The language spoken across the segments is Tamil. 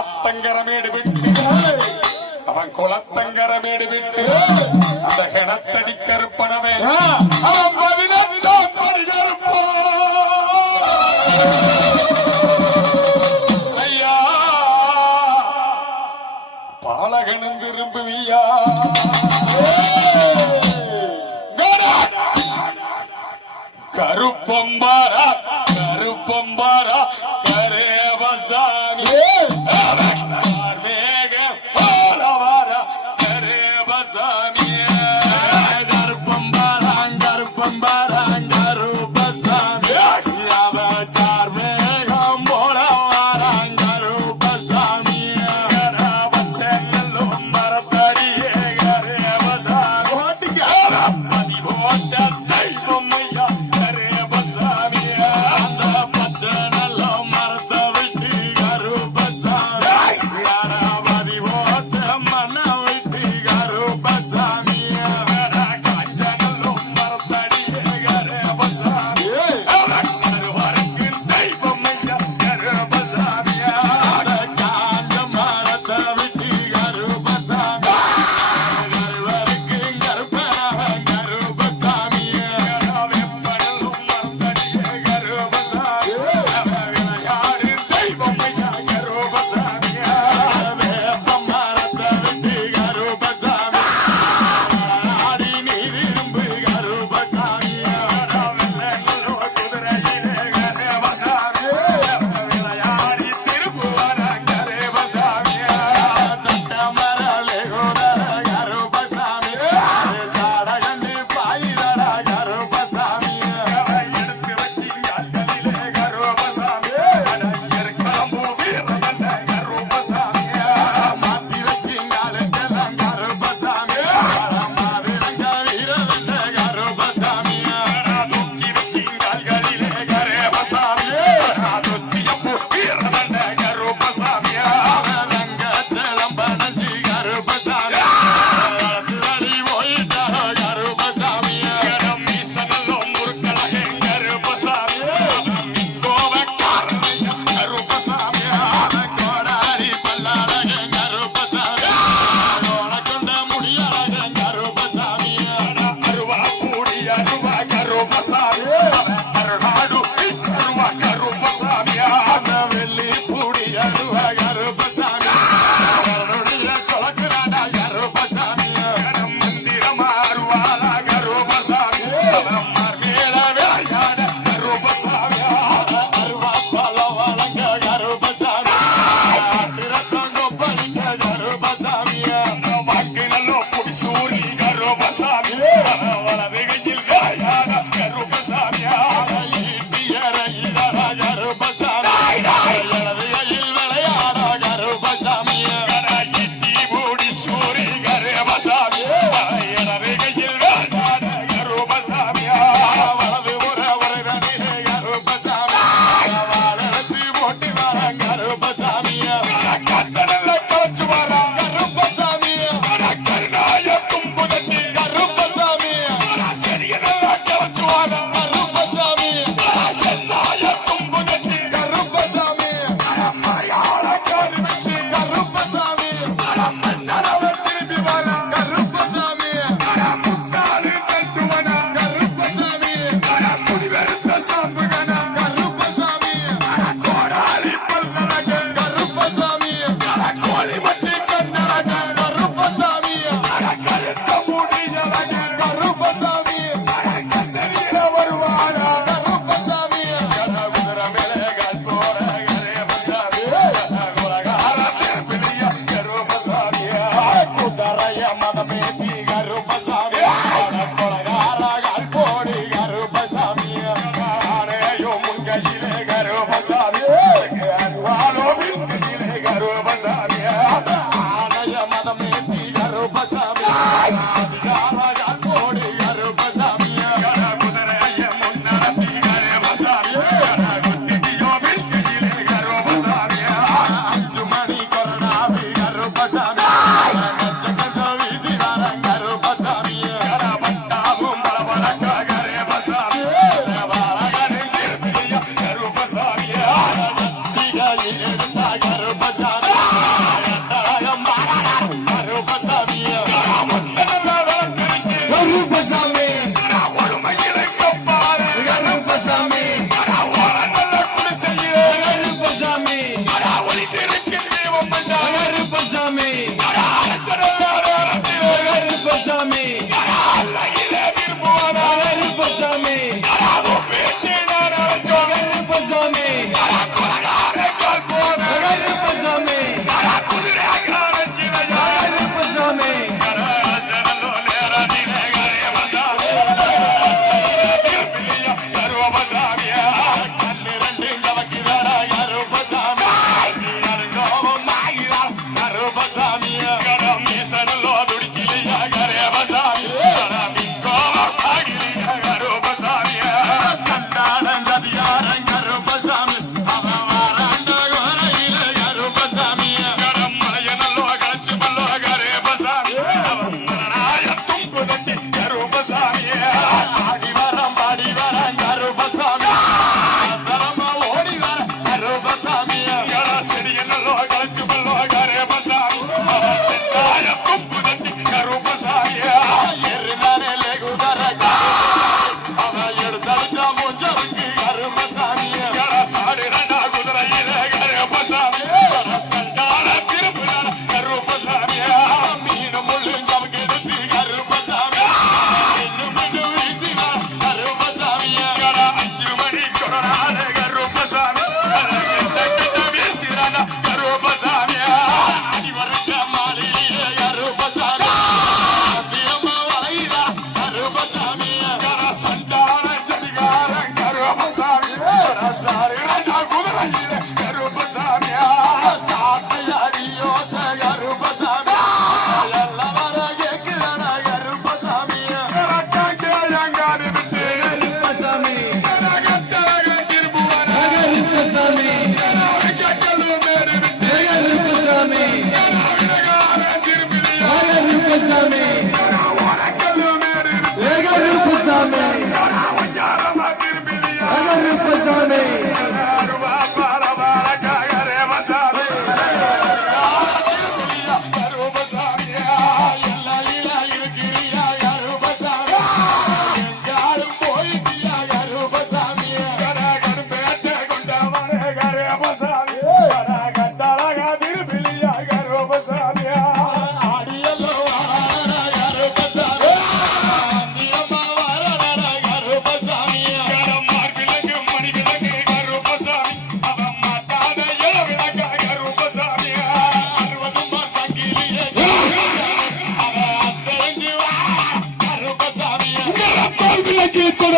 ஆத்தங்கரமேடு விட்டு அவன் குளத்தங்கரமேடு விட்டு அந்த கிணத்தடி கருப்பனவே அவன் பதினெட்டாம் படி கருப்பான் I'm back.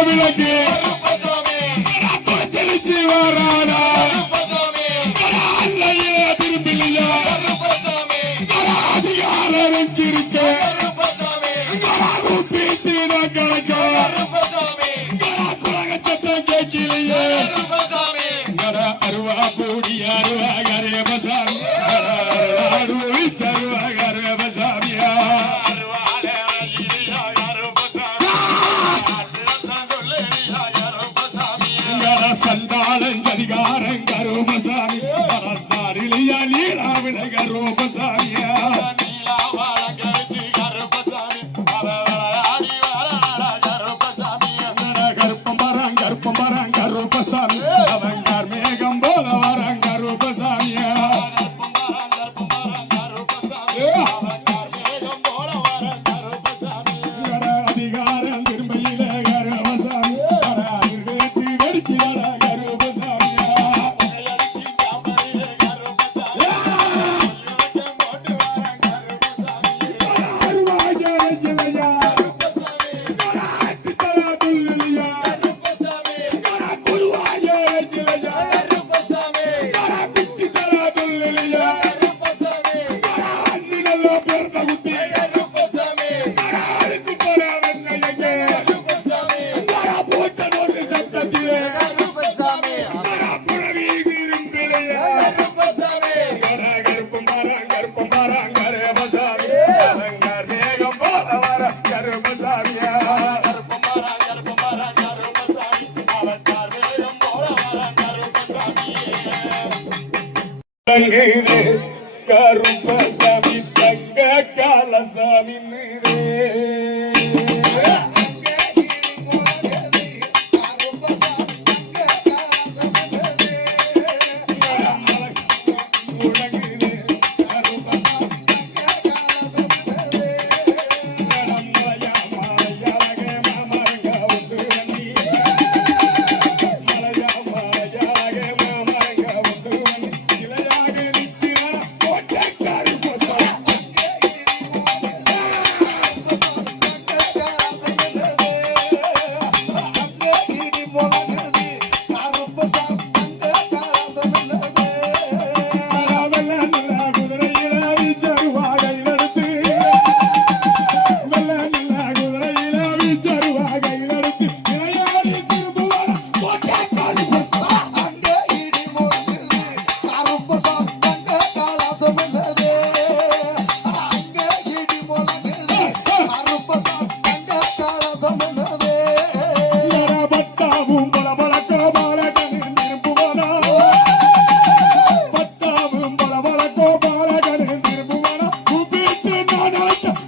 coming again. hated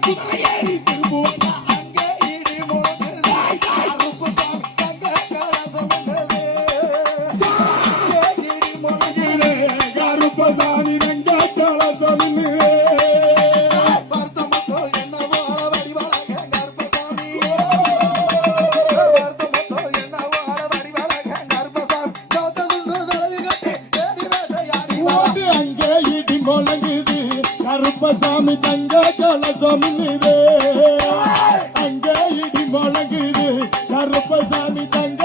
Big சாமி தங்க கலசம் அங்கே இடி முழங்குது கருப்பசாமி தங்க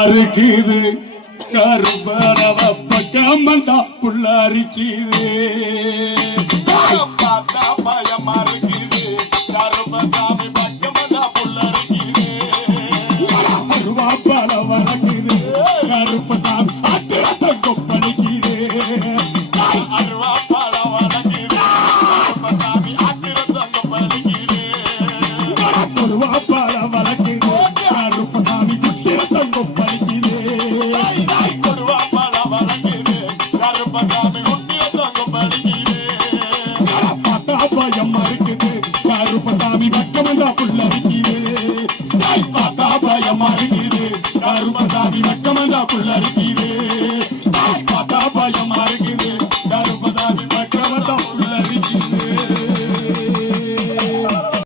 அரிக்குது கரும்பரவ பக்கம் வந்தா புள்ள அரிக்குது.